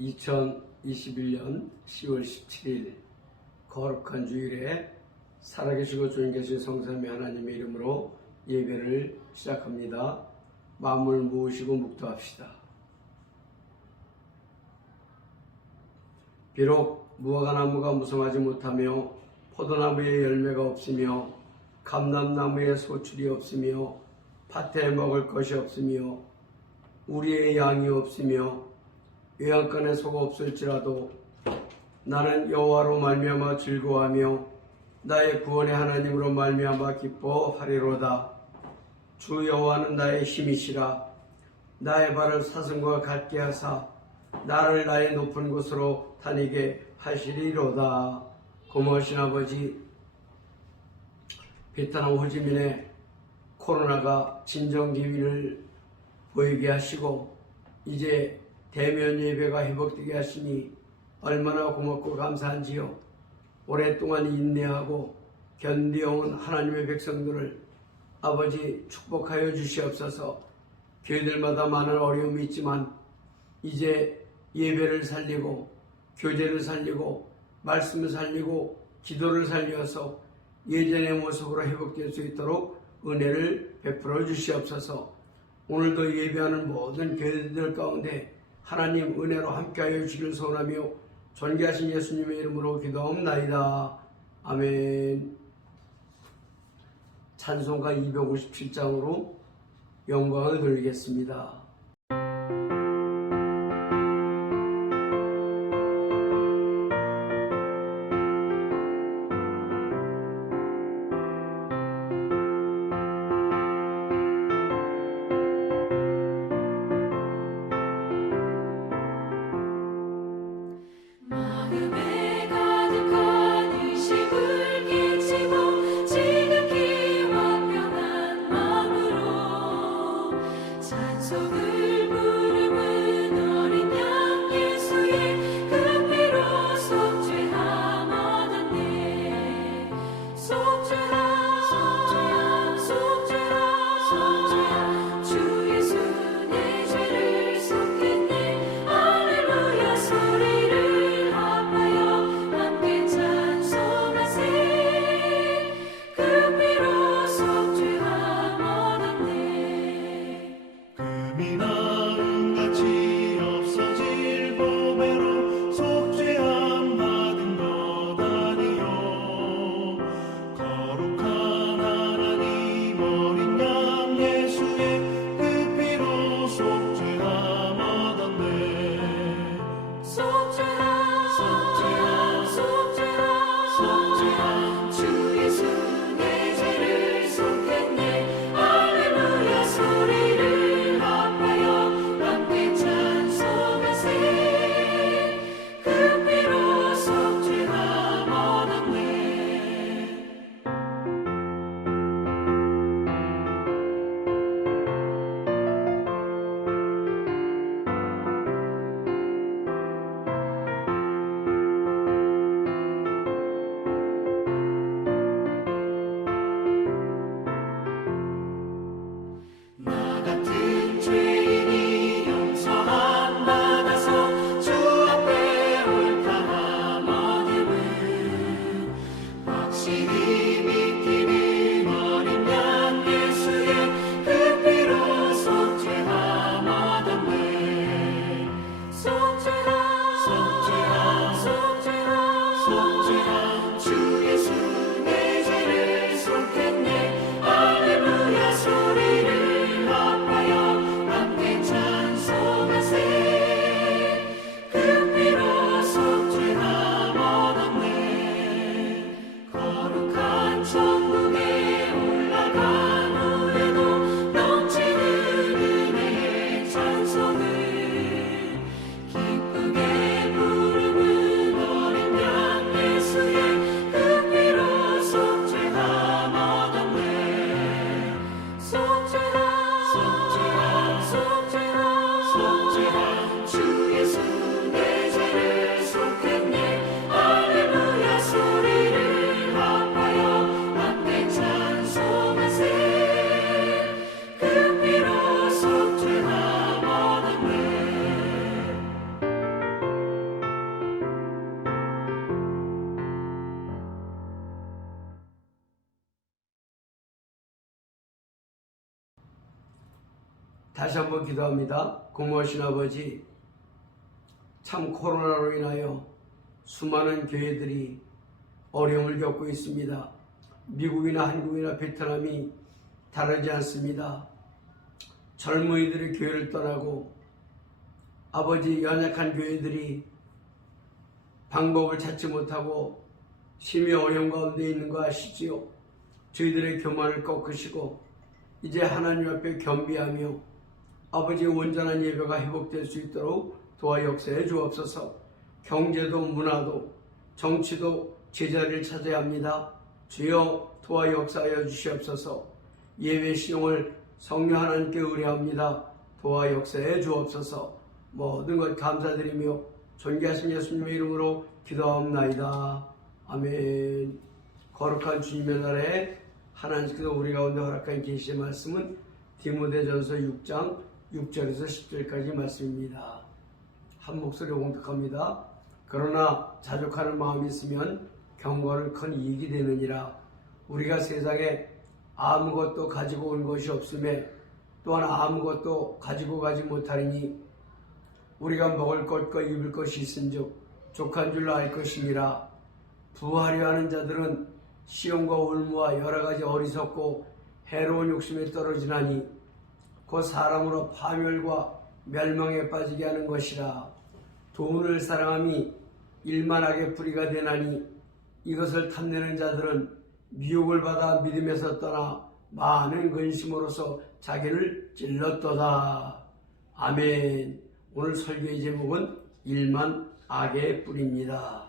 2021년 10월 17일 거룩한 주일에 살아계시고 존귀하신 성삼위 하나님의 이름으로 예배를 시작합니다. 마음을 모으시고 묵도합시다. 비록 무화과나무가 무성하지 못하며 포도나무에 열매가 없으며 감람나무에 소출이 없으며 밭에 먹을 것이 없으며 우리의 양이 없으며 요양간에 소가 없을지라도 나는 여호와로 말미암아 즐거워하며 나의 구원의 하나님으로 말미암아 기뻐하리로다. 주 여호와는 나의 힘이시라. 나의 발을 사슴과 같게 하사 나를 나의 높은 곳으로 다니게 하시리로다. 고마우신 아버지, 베트남 호지민의 코로나가 진정 기미를 보이게 하시고 이제 대면 예배가 회복되게 하시니 얼마나 고맙고 감사한지요. 오랫동안 인내하고 견디어온 하나님의 백성들을 아버지 축복하여 주시옵소서. 교회들마다 많은 어려움이 있지만 이제 예배를 살리고 교제를 살리고 말씀을 살리고 기도를 살려서 예전의 모습으로 회복될 수 있도록 은혜를 베풀어 주시옵소서. 오늘도 예배하는 모든 교회들 가운데 하나님 은혜로 함께하여 주시기를 소원하며 존귀하신 예수님의 이름으로 기도하옵나이다. 아멘. 찬송가 257장으로 영광을 돌리겠습니다. 다시 한번 기도합니다. 고마우신 아버지, 참 코로나로 인하여 수많은 교회들이 어려움을 겪고 있습니다. 미국이나 한국이나 베트남이 다르지 않습니다. 젊은이들이 교회를 떠나고 아버지 연약한 교회들이 방법을 찾지 못하고 심히 어려움 가운데 있는 거 아시지요? 저희들의 교만을 꺾으시고 이제 하나님 앞에 겸비하며 아버지의 온전한 예배가 회복될 수 있도록 도와 역사해 주옵소서. 경제도 문화도 정치도 제자리를 찾아야 합니다. 주여 도와 역사하여 주시옵소서. 예배 시용을 성령 하나님께 의뢰합니다. 도와 역사해 주옵소서. 모든 것 감사드리며 존귀하신 예수님의 이름으로 기도하옵나이다. 아멘. 거룩한 주님의 날에 하나님께서 우리 가운데 허락한 계시의 말씀은 디모데전서 6장 6절에서 10절까지 말씀입니다. 한 목소리로 공독합니다. 그러나 자족하는 마음이 있으면 경건은 큰 이익이 되느니라. 우리가 세상에 아무것도 가지고 온 것이 없음에 또한 아무것도 가지고 가지 못하리니 우리가 먹을 것과 입을 것이 있은즉 족한 줄로 알 것이니라. 부하려 하는 자들은 시험과 올무와 여러가지 어리석고 해로운 욕심에 떨어지나니 곧 사람으로 파멸과 멸망에 빠지게 하는 것이라. 돈을 사랑함이 일만하게 불의가 되나니 이것을 탐내는 자들은 미혹을 받아 믿음에서 떠나 많은 근심으로서 자기를 찔렀도다. 아멘. 오늘 설교의 제목은 일만 악의 뿌리입니다.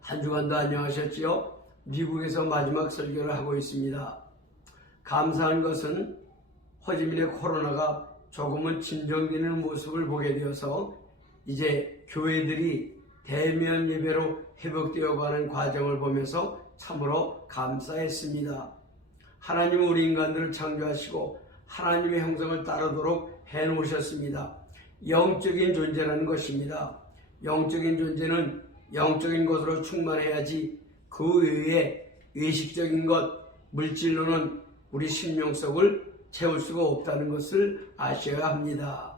한 주간도 안녕하셨지요? 미국에서 마지막 설교를 하고 있습니다. 감사한 것은 호지민의 코로나가 조금은 진정되는 모습을 보게 되어서 이제 교회들이 대면 예배로 회복되어 가는 과정을 보면서 참으로 감사했습니다. 하나님은 우리 인간들을 창조하시고 하나님의 형상을 따르도록 해놓으셨습니다. 영적인 존재라는 것입니다. 영적인 존재는 영적인 것으로 충만해야지 그 외에 의식적인 것, 물질로는 우리 sinh命속을 채울 수가 없다는 것을 아셔야 합니다.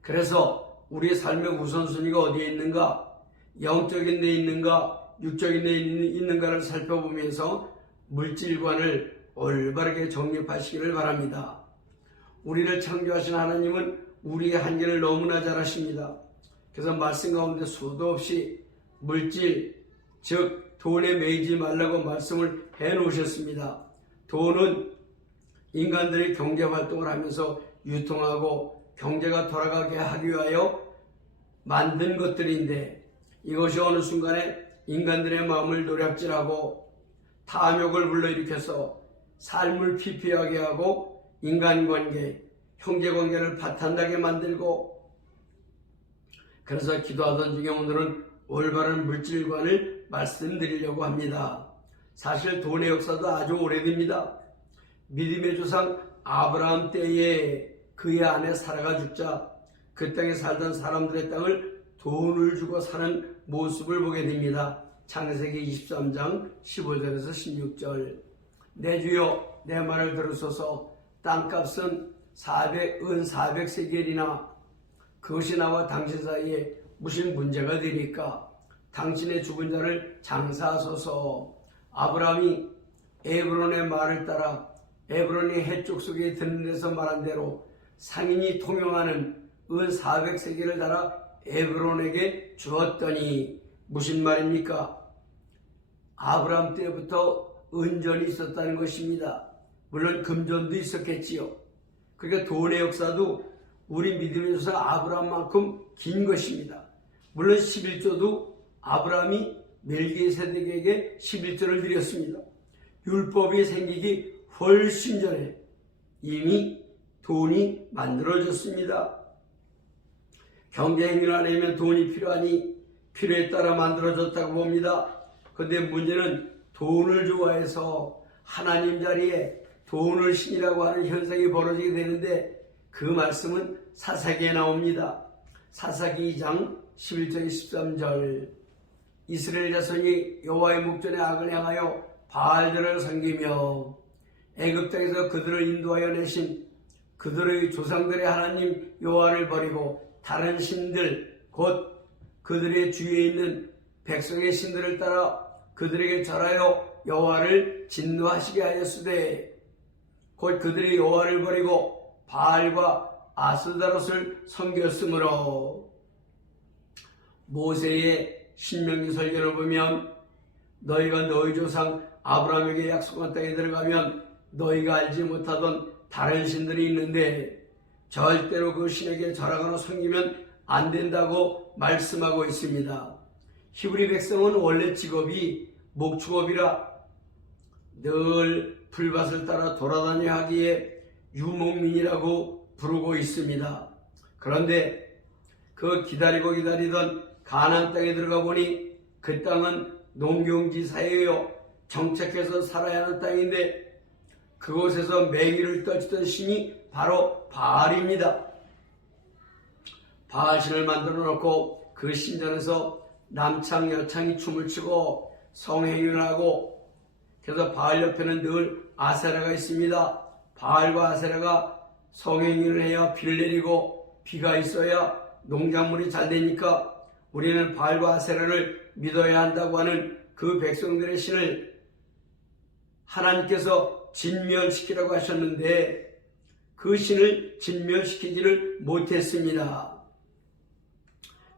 그래서 우리의 삶의 우선순위가 어디에 있는가? 영적인 데 있는가? 육적인 데 있는가를 살펴보면서 물질관을 올바르게 정립하시기를 바랍니다. 우리를 창조하신 하나님은 우리의 한계를 너무나 잘 아십니다. 그래서 말씀 가운데 수도 없이 물질, 즉 돈에 매이지 말라고 말씀을 해놓으셨습니다. 돈은 인간들이 경제활동을 하면서 유통하고 경제가 돌아가게 하기 위하여 만든 것들인데 이것이 어느 순간에 인간들의 마음을 노략질하고 탐욕을 불러일으켜서 삶을 피폐하게 하고 인간관계, 형제관계를 파탄나게 만들고 그래서 기도하던 중에 오늘은 올바른 물질관을 말씀드리려고 합니다. 사실 돈의 역사도 아주 오래됩니다. 믿음의 조상 아브라함 때에 그의 아내 사라가 죽자 그 땅에 살던 사람들의 땅을 돈을 주고 사는 모습을 보게 됩니다. 창세기 23장 15절에서 16절. 내 주여 내 말을 들으소서. 땅값은 은 400세겔이나 그것이 나와 당신 사이에 무슨 문제가 되리까? 당신의 죽은 자를 장사하소서. 아브라함이 에브론의 말을 따라 에브론이 해쪽 속에 드는 데서 말한 대로 상인이 통용하는 은 400세겔을 달아 에브론에게 주었더니 무슨 말입니까? 아브라함 때부터 은전이 있었다는 것입니다. 물론 금전도 있었겠지요. 그러니까 돈의 역사도 우리 믿음의 조상 아브라함만큼 긴 것입니다. 물론 11조도 아브라함이 멜기세덱에게 11조를 드렸습니다. 율법이 생기기 훨씬 전에 이미 돈이 만들어졌습니다. 경제행위를 하려면 돈이 필요하니 필요에 따라 만들어졌다고 봅니다. 그런데 문제는 돈을 좋아해서 하나님 자리에 돈을 신이라고 하는 현상이 벌어지게 되는데 그 말씀은 사사기에 나옵니다. 사사기 2장 11절 13절. 이스라엘 자손이 여호와의 목전에 악을 행하여 바알들을 섬기며 애굽 땅에서 그들을 인도하여 내신 그들의 조상들의 하나님 여호와를 버리고 다른 신들 곧 그들의 주위에 있는 백성의 신들을 따라 그들에게 절하여 여호와를 진노하시게 하였으되 곧 그들이 여호와를 버리고 바알과 아스다롯을 섬겼으므로. 모세의 신명기 설교를 보면 너희가 너희 조상 아브라함에게 약속한 땅에 들어가면 너희가 알지 못하던 다른 신들이 있는데 절대로 그 신에게 절하거나 섬기면 안 된다고 말씀하고 있습니다. 히브리 백성은 원래 직업이 목축업이라 늘 풀밭을 따라 돌아다녀야 하기에 유목민이라고 부르고 있습니다. 그런데 그 기다리던 가나안 땅에 들어가 보니 그 땅은 농경지사예요. 정착해서 살아야 하는 땅인데 그곳에서 맹위를 떨치던 신이 바로 바알입니다. 바알신을 만들어 놓고 그 신전에서 남창 여창이 춤을 추고 성행위를 하고, 그래서 바알 옆에는 늘 아세라가 있습니다. 바알과 아세라가 성행위를 해야 비를 내리고 비가 있어야 농작물이 잘 되니까 우리는 바알과 아세라를 믿어야 한다고 하는 그 백성들의 신을 하나님께서 진멸시키라고 하셨는데 그 신을 진멸시키지를 못했습니다.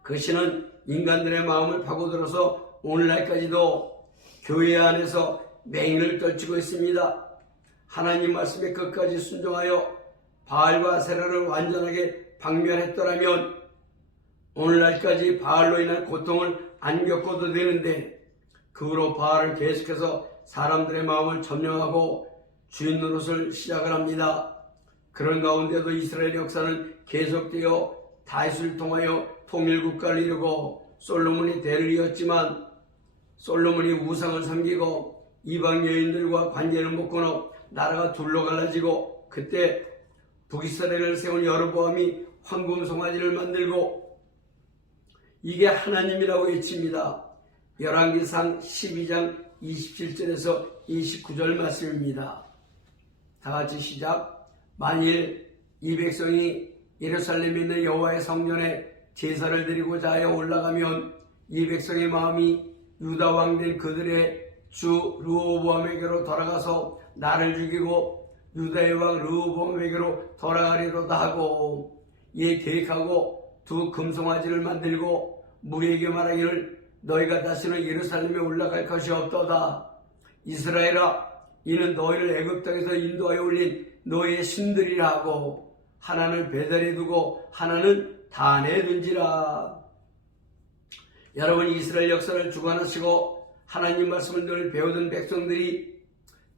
그 신은 인간들의 마음을 파고들어서 오늘날까지도 교회 안에서 맹인을 떨치고 있습니다. 하나님 말씀에 끝까지 순종하여 바알과 아세라를 완전하게 박멸했더라면 오늘날까지 바알로 인한 고통을 안 겪어도 되는데 그 후로 바알을 계속해서 사람들의 마음을 점령하고 주인 노릇을 시작을 합니다. 그런 가운데도 이스라엘 역사는 계속되어 다윗을 통하여 통일국가를 이루고 솔로몬이 대를 이었지만 솔로몬이 우상을 섬기고 이방 여인들과 관계를 못 끊어 나라가 둘로 갈라지고 그때 북이스라엘을 세운 여로보암이 황금 송아지를 만들고 이게 하나님이라고 외칩니다. 열왕기상 12장 27절에서 29절 말씀입니다. 다같이 시작. 만일 이 백성이 예루살렘에 있는 여호와의 성전에 제사를 드리고자 하여 올라가면 이 백성의 마음이 유다 왕된 그들의 주 르호보암에게로 돌아가서 나를 죽이고 유다의 왕 르호보암에게로 돌아가리로다 하고 이에 계획하고 두 금송아지를 만들고 무리에게 말하기를 너희가 다시는 예루살렘에 올라갈 것이 없도다. 이스라엘아, 이는 너희를 애굽 땅에서 인도하여 올린 너희의 신들이라 하고 하나는 베델에 두고 하나는 단에 둔지라. 여러분, 이스라엘 역사를 주관하시고 하나님 말씀을 늘 배우던 백성들이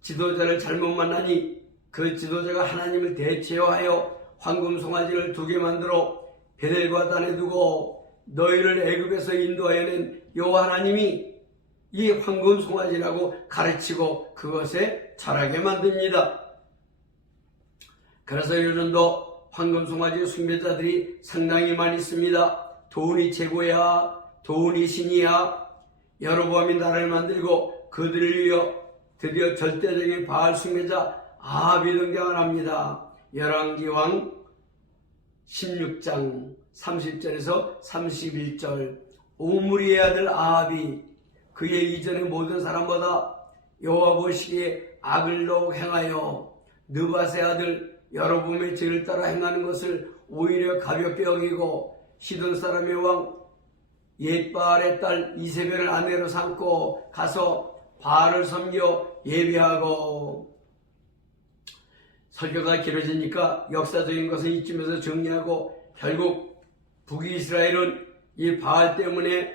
지도자를 잘못 만나니 그 지도자가 하나님을 대체하여 황금 송아지를 2개 만들어 베델과 단에 두고 너희를 애굽에서 인도하여 낸 여호와 하나님이 이 황금 송아지라고 가르치고 그것에 절하게 만듭니다. 그래서 요즘도 황금 송아지 숭배자들이 상당히 많이 있습니다. 돈이 최고야, 돈이 신이야. 여로보암이 나라를 만들고 그들을 위하여 드디어 절대적인 바알 숭배자 아합이 등장을 합니다. 열왕기왕 16장 30절에서 31절. 오므리의 아들 아합이 그의 이전의 모든 사람보다 여호와 보시기에 악을 더욱 행하여 느밧의 아들 여로보암의 죄를 따라 행하는 것을 오히려 가볍게 여기고 시돈 사람의 왕 옛바알의 딸 이세벨을 아내로 삼고 가서 바알을 섬겨 예배하고. 설교가 길어지니까 역사적인 것은 이쯤에서 정리하고 결국 북이스라엘은 이 바알 때문에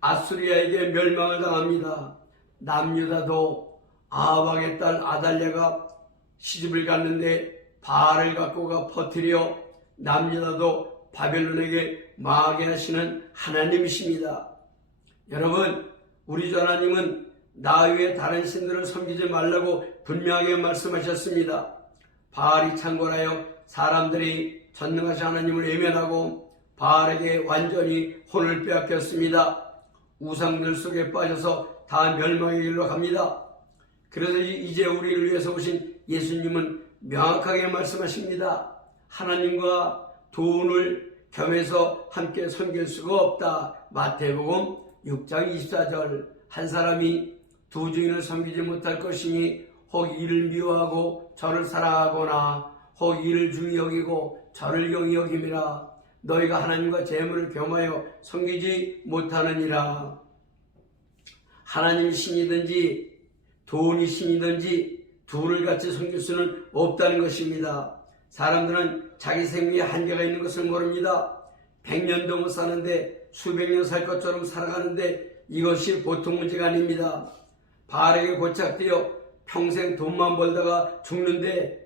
아수리아에게 멸망을 당합니다. 남유다도 아합왕의 딸 아달랴가 시집을 갔는데 바알을 갖고가 퍼뜨려 남유다도 바벨론에게 망하게 하시는 하나님이십니다. 여러분, 우리 주 하나님은 나 외에 다른 신들을 섬기지 말라고 분명하게 말씀하셨습니다. 바알이 창궐하여 사람들이 전능하신 하나님을 외면하고 바알에게 완전히 혼을 빼앗겼습니다. 우상들 속에 빠져서 다 멸망의 길로 갑니다. 그래서 이제 우리를 위해서 오신 예수님은 명확하게 말씀하십니다. 하나님과 돈을 겸해서 함께 섬길 수가 없다. 마태복음 6장 24절. 한 사람이 두 주인을 섬기지 못할 것이니 혹 이를 미워하고 저를 사랑하거나 혹 이를 중히 여기고 저를 경히 여김이라. 너희가 하나님과 재물을 겸하여 섬기지 못하느니라. 하나님이 신이든지 돈이 신이든지 둘을 같이 섬길 수는 없다는 것입니다. 사람들은 자기 생명에 한계가 있는 것을 모릅니다. 100년도 못 사는데 수백 년 살 것처럼 살아가는데 이것이 보통 문제가 아닙니다. 바알에게 고착되어 평생 돈만 벌다가 죽는데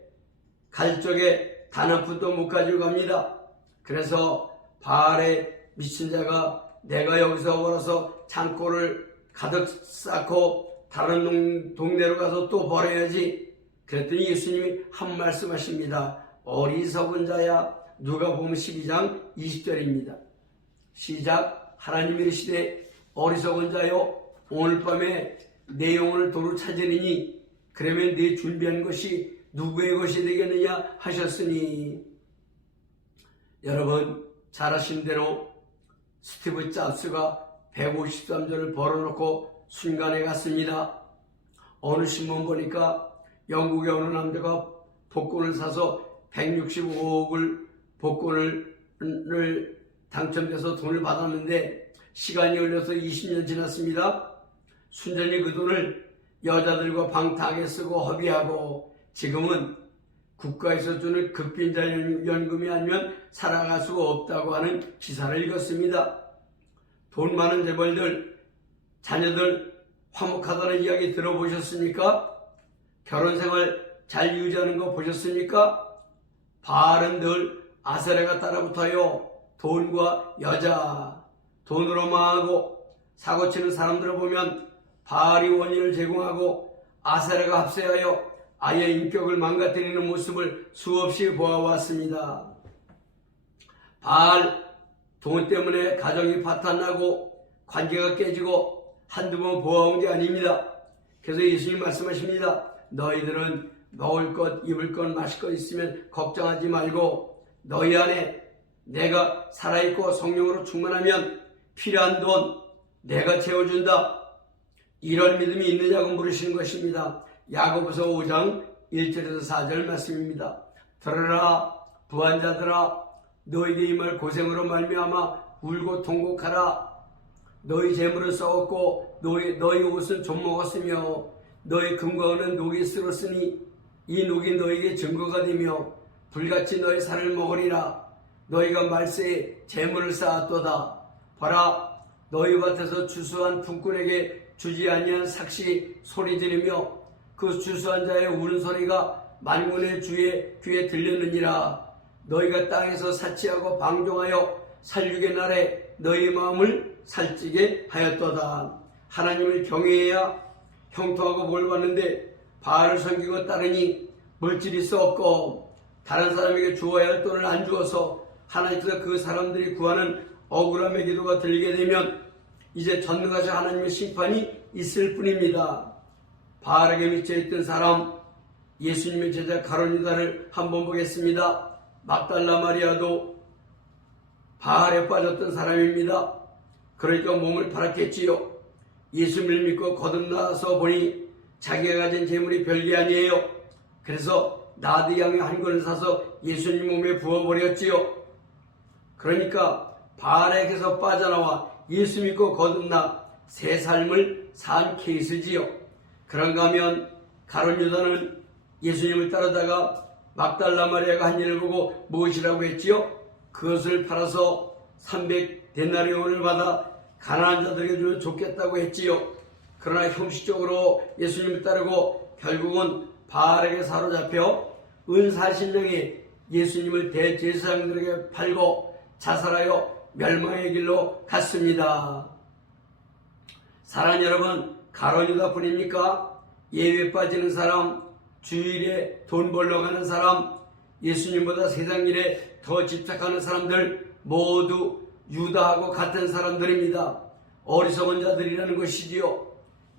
갈 적에 단 한 푼도 못 가지고 갑니다. 그래서 바알의 미친 자가 내가 여기서 벌어서 창고를 가득 쌓고 다른 동네로 가서 또 벌어야지. 그랬더니 예수님이 한 말씀 하십니다. 어리석은 자야. 누가복음 12장 20절입니다. 시작. 하나님이 이르시되 어리석은 자여 오늘 밤에 내 영혼을 도로 찾으리니 그러면 네 준비한 것이 누구의 것이 되겠느냐 하셨으니. 여러분 잘 아시는 대로 스티브 잡스가 153조를 벌어놓고 순간에 갔습니다. 어느 신문 보니까 영국의 어느 남자가 복권을 사서 165억을 복권을 당첨돼서 돈을 받았는데 시간이 흘러서 20년 지났습니다. 순전히 그 돈을 여자들과 방탕하게 쓰고 허비하고 지금은 국가에서 주는 급빈자연금이 아니면 살아갈 수가 없다고 하는 기사를 읽었습니다. 돈 많은 재벌들, 자녀들 화목하다는 이야기 들어보셨습니까? 결혼생활 잘 유지하는 거 보셨습니까? 바알은 늘 아세라가 따라붙어요. 돈과 여자, 돈으로 망하고 사고치는 사람들을 보면 바알이 원인을 제공하고 아세라가 합세하여 아예 인격을 망가뜨리는 모습을 수없이 보아왔습니다. 바알, 돈 때문에 가정이 파탄나고 관계가 깨지고 한두 번 보아온 게 아닙니다. 그래서 예수님 말씀하십니다. 너희들은 먹을 것, 입을 것, 마실 것 있으면 걱정하지 말고 너희 안에 내가 살아있고 성령으로 충만하면 필요한 돈 내가 채워준다. 이런 믿음이 있느냐고 물으시는 것입니다. 야고보서 5장 1절에서 4절 말씀입니다. 들으라 부한자들아 너희의 이 말 고생으로 말미암아 울고 통곡하라. 너희 재물을 썩었고 너희 옷은 좀 먹었으며 너희 금과 은은 녹이 쓸었으니 이 녹이 너희에게 증거가 되며 불같이 너희 살을 먹으리라. 너희가 말세에 재물을 쌓았도다. 봐라 너희 밭에서 추수한 품꾼에게 주지 아니한 삭시 소리 지르며 그 추수한 자의 우는 소리가 만군의 주의 귀에 들렸느니라. 너희가 땅에서 사치하고 방종하여 살육의 날에 너희 마음을 살찌게 하였도다. 하나님을 경외해야 형통하고 뭘 받는데 바알을 섬기고 따르니 물질이 썩고 다른 사람에게 주어야 할 돈을 안 주어서 하나님께서 그 사람들이 구하는 억울함의 기도가 들리게 되면 이제 전능하신 하나님의 심판이 있을 뿐입니다. 바알에게 미쳐있던 사람 예수님의 제자 가룟 유다를 한번 보겠습니다. 막달라 마리아도 바알에 빠졌던 사람입니다. 그러니까 몸을 팔았겠지요. 예수님을 믿고 거듭나서 보니 자기가 가진 재물이 별게 아니에요. 그래서 나드 양의 한 권을 사서 예수님 몸에 부어버렸지요. 그러니까 바알에게서 빠져나와 예수 믿고 거듭나 새 삶을 산 케이스지요. 그런가 하면 가룟 유다는 예수님을 따르다가 막달라 마리아가 한 일을 보고 무엇이라고 했지요? 그것을 팔아서 300데나리온을 받아 가난한 자들에게 주면 좋겠다고 했지요. 그러나 형식적으로 예수님을 따르고 결국은 바알에게 사로잡혀 은 40명이 예수님을 대제사장들에게 팔고 자살하여 멸망의 길로 갔습니다. 사랑 여러분, 가룟 유다뿐입니까? 예외 빠지는 사람, 주일에 돈 벌러 가는 사람, 예수님보다 세상 일에 더 집착하는 사람들 모두 유다하고 같은 사람들입니다. 어리석은 자들이라는 것이지요.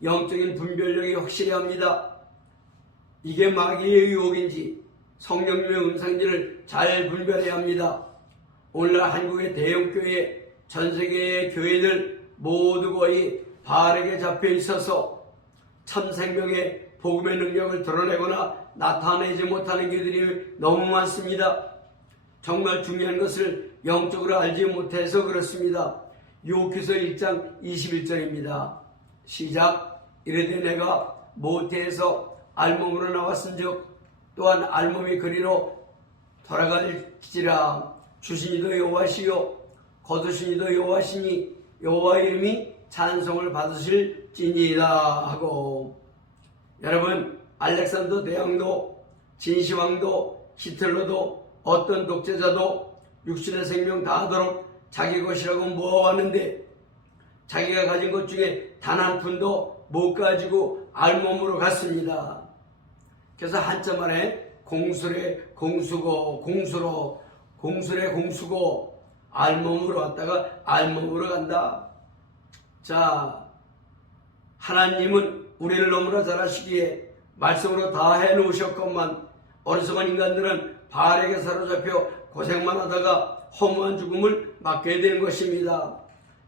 영적인 분별력이 확실히 합니다. 이게 마귀의 유혹인지 성령님의 음성인지를 잘 분별해야 합니다. 오늘날 한국의 대형교회, 전세계의 교회들 모두 거의 바알에게 잡혀 있어서 참생명의 복음의 능력을 드러내거나 나타내지 못하는 교회들이 너무 많습니다. 정말 중요한 것을 영적으로 알지 못해서 그렇습니다. 요기서 1장 21절입니다. 시작. 이르되 내가 모태에서 알몸으로 나왔은즉 또한 알몸이 그리로 돌아갈지라. 주신 이도 여호와시요 거두신 이도 여호와시니 여호와 이름이 찬송을 받으실지니이다 하고, 여러분, 알렉산더 대왕도 진시황도 히틀러도 어떤 독재자도 육신의 생명 다하도록 자기 것이라고 모아왔는데 자기가 가진 것 중에 단 한 푼도 못 가지고 알몸으로 갔습니다. 그래서 한참 만에 공술에 공수고 공수로 공술에 공수고 알몸으로 왔다가 알몸으로 간다. 자, 하나님은 우리를 너무나 잘 아시기에 말씀으로 다 해놓으셨건만 어리석은 인간들은 바알에게 사로잡혀 고생만 하다가 허무한 죽음을 맞게 되는 것입니다.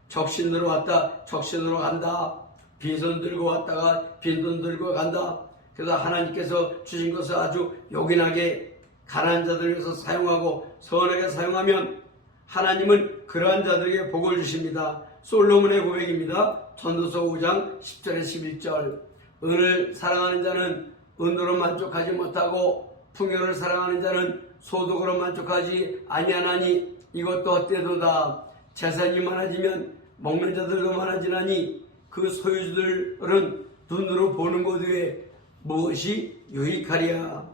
적신으로 왔다 적신으로 간다. 빈손 들고 왔다가 빈손 들고 간다. 그래서 하나님께서 주신 것을 아주 요긴하게 가난한 자들을 위해서 사용하고 선하게 사용하면 하나님은 그러한 자들에게 복을 주십니다. 솔로몬의 고백입니다. 전도서 5장 10절에 11절. 은을 사랑하는 자는 은으로 만족하지 못하고 풍요를 사랑하는 자는 소득으로 만족하지 아니하나니 이것도 헛되도다. 재산이 많아지면 먹는 자들도 많아지나니 그 소유주들은 눈으로 보는 것 외에 무엇이 유익하리야.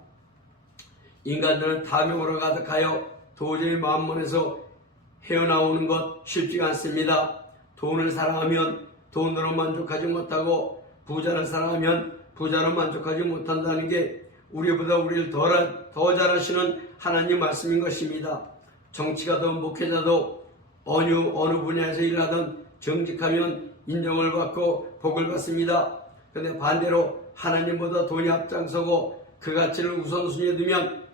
인간들은 탐욕으로 가득하여 도저히 마음문에서 헤어나오는 것 쉽지가 않습니다. 돈을 사랑하면 돈으로 만족하지 못하고 부자를 사랑하면 부자로 만족하지 못한다는 게 우리보다 우리를 더 잘하시는 하나님 말씀인 것입니다. 정치가든 목회자도 어느 분야에서 일하든 정직하면 인정을 받고 복을 받습니다. 그런데 반대로 하나님보다 돈이 앞장서고 그 가치를 우선순위에 두면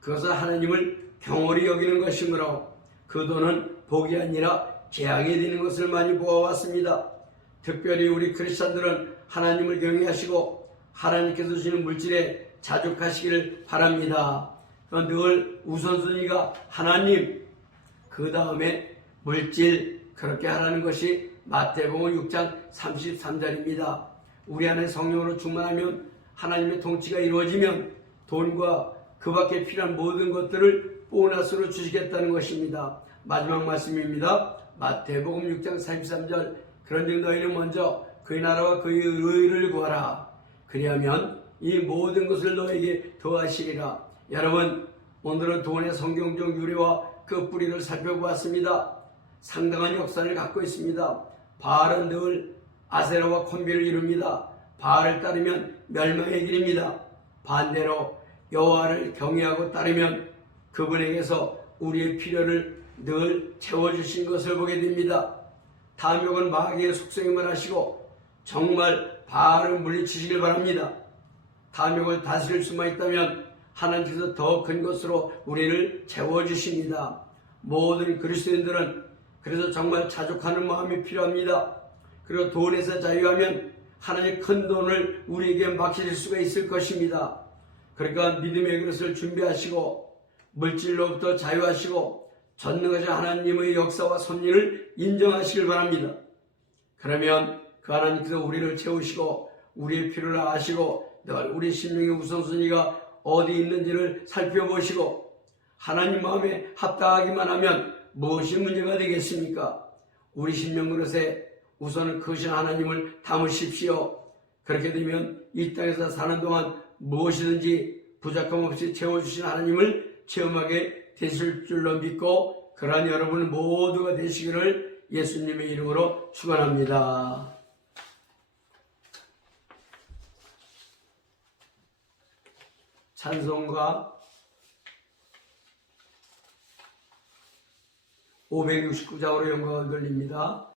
그것은 하나님을 경홀히 여기는 것이므로 그 돈은 복이 아니라 재앙이 되는 것을 많이 보아왔습니다. 특별히 우리 크리스찬들은 하나님을 경외하시고 하나님께서 주시는 물질에 자족하시기를 바랍니다. 늘 우선순위가 하나님, 그 다음에 물질, 그렇게 하라는 것이 마태복음 6장 33절입니다. 우리 안에 성령으로 충만하면 하나님의 통치가 이루어지면 돈과 그 밖에 필요한 모든 것들을 보너스로 주시겠다는 것입니다. 마지막 말씀입니다. 마태복음 6장 33절. 그런즉 너희는 먼저 그의 나라와 그의 의를 구하라. 그리하면 이 모든 것을 너에게 더하시리라. 여러분, 오늘은 돈의 성경적 유래와 그 뿌리를 살펴보았습니다. 상당한 역사를 갖고 있습니다. 바알은 늘 아세라와 콤비를 이룹니다. 바알을 따르면 멸망의 길입니다. 반대로 여호와를 경외하고 따르면 그분에게서 우리의 필요를 늘 채워주신 것을 보게 됩니다. 탐욕은 마귀의 속성임을 아시고 정말 바알을 물리치시길 바랍니다. 탐욕을 다스릴 수만 있다면 하나님께서 더 큰 것으로 우리를 채워주십니다. 모든 그리스도인들은 그래서 정말 자족하는 마음이 필요합니다. 그리고 돈에서 자유하면 하나님의 큰 돈을 우리에게 맡기실 수가 있을 것입니다. 그러니까 믿음의 그릇을 준비하시고 물질로부터 자유하시고 전능하신 하나님의 역사와 섭리를 인정하시길 바랍니다. 그러면 그 하나님께서 우리를 채우시고 우리의 필요를 아시고 늘 우리 심령의 우선순위가 어디 있는지를 살펴보시고 하나님 마음에 합당하기만 하면 무엇이 문제가 되겠습니까? 우리 심령 그릇에 우선은 크신 하나님을 담으십시오. 그렇게 되면 이 땅에서 사는 동안 무엇이든지 부족함 없이 채워주신 하나님을 체험하게 되실 줄로 믿고 그러한 여러분 모두가 되시기를 예수님의 이름으로 축원합니다. 찬송가 569장으로 영광을 돌립니다.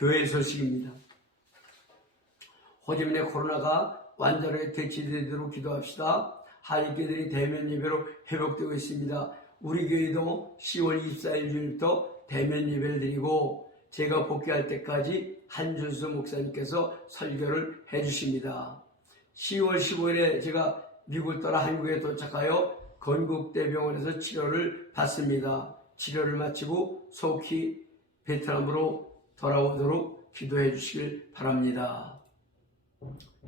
교회 소식입니다. 호주민의 코로나가 완전하게 대치되도록 기도합시다. 한인교회들이 대면 예배로 회복되고 있습니다. 우리 교회도 10월 24일 주일부터 대면 예배를 드리고 제가 복귀할 때까지 한준수 목사님께서 설교를 해주십니다. 10월 15일에 제가 미국을 떠나 한국에 도착하여 건국대병원에서 치료를 받습니다. 치료를 마치고 속히 베트남으로 돌아오도록 기도해 주시길 바랍니다.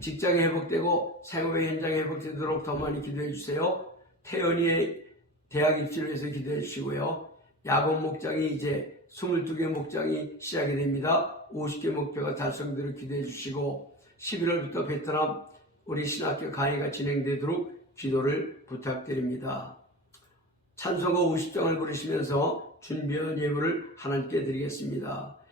직장이 회복되고 생업의 현장이 회복되도록 더 많이 기도해 주세요. 태연이의 대학 입시를 위해서 기도해 주시고요. 야곱 목장이 이제 22개 목장이 시작이 됩니다. 50개 목표가 달성되도록 기도해 주시고 11월부터 베트남 우리 신학교 강의가 진행되도록 기도를 부탁드립니다. 찬송가 50장을 부르시면서 준비한 예물을 하나님께 드리겠습니다.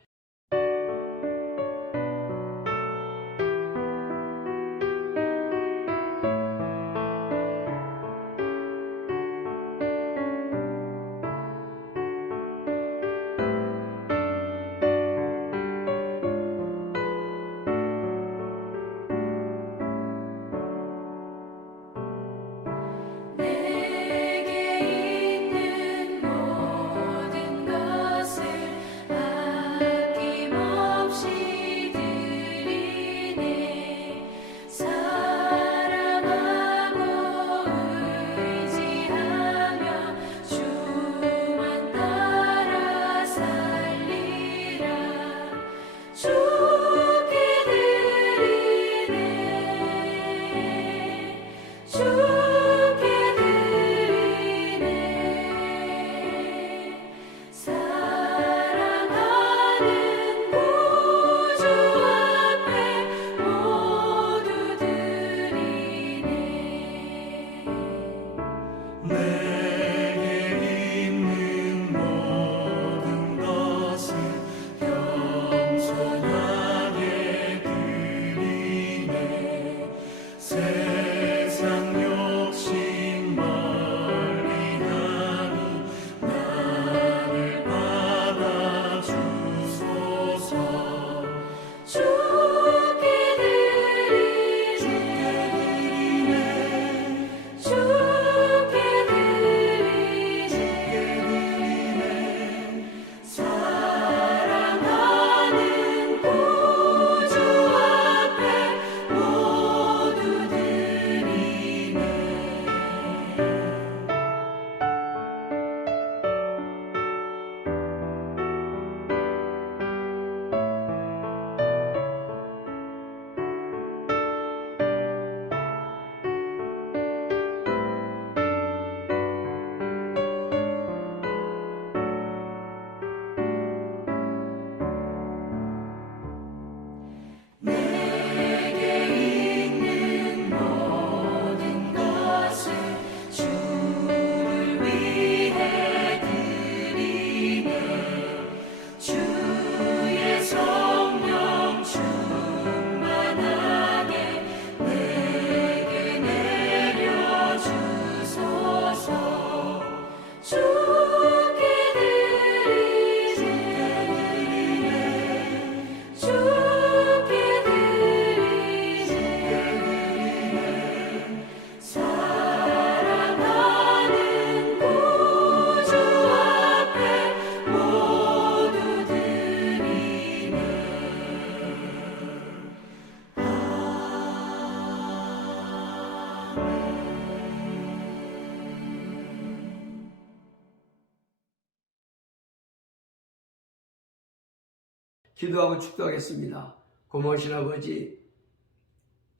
기도하고 축도하겠습니다. 고마우신 아버지,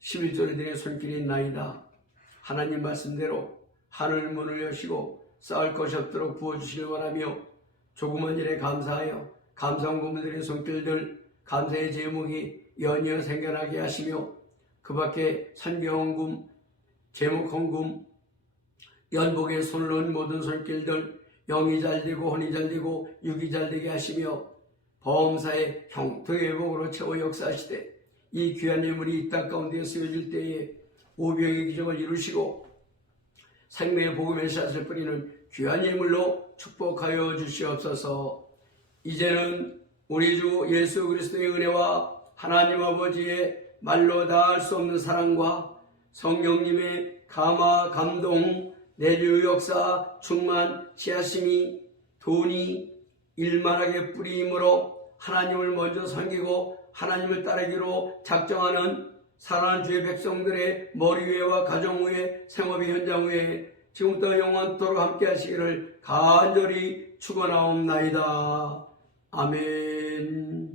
11조를 드린 손길이 나이다. 하나님 말씀대로 하늘 문을 여시고 쌓을 것이 없도록 부어주시길 원하며 조그만 일에 감사하여 감사헌금을 드린 손길들 감사의 제목이 연이어 생겨나게 하시며 그 밖에 선교헌금, 제목헌금, 연복에 손을 놓은 모든 손길들 영이 잘되고 혼이 잘되고 육이 잘되게 하시며 범사의 형통의 회복으로 채워 역사하시되 이 귀한 예물이 이 땅 가운데 쓰여질 때에 오병의 기적을 이루시고 생명의 복음의 씨앗을 뿌리는 귀한 예물로 축복하여 주시옵소서. 이제는 우리 주 예수 그리스도의 은혜와 하나님 아버지의 말로 다 할 수 없는 사랑과 성령님의 감화, 감동, 내주 역사, 충만, 지하심이 돈이 일만하게 뿌리임으로 하나님을 먼저 섬기고 하나님을 따르기로 작정하는 사랑하는 주의 백성들의 머리 위에와 가정 위에 생업의 현장 위에 지금부터 영원토록 함께 하시기를 간절히 축원하옵나이다. 아멘.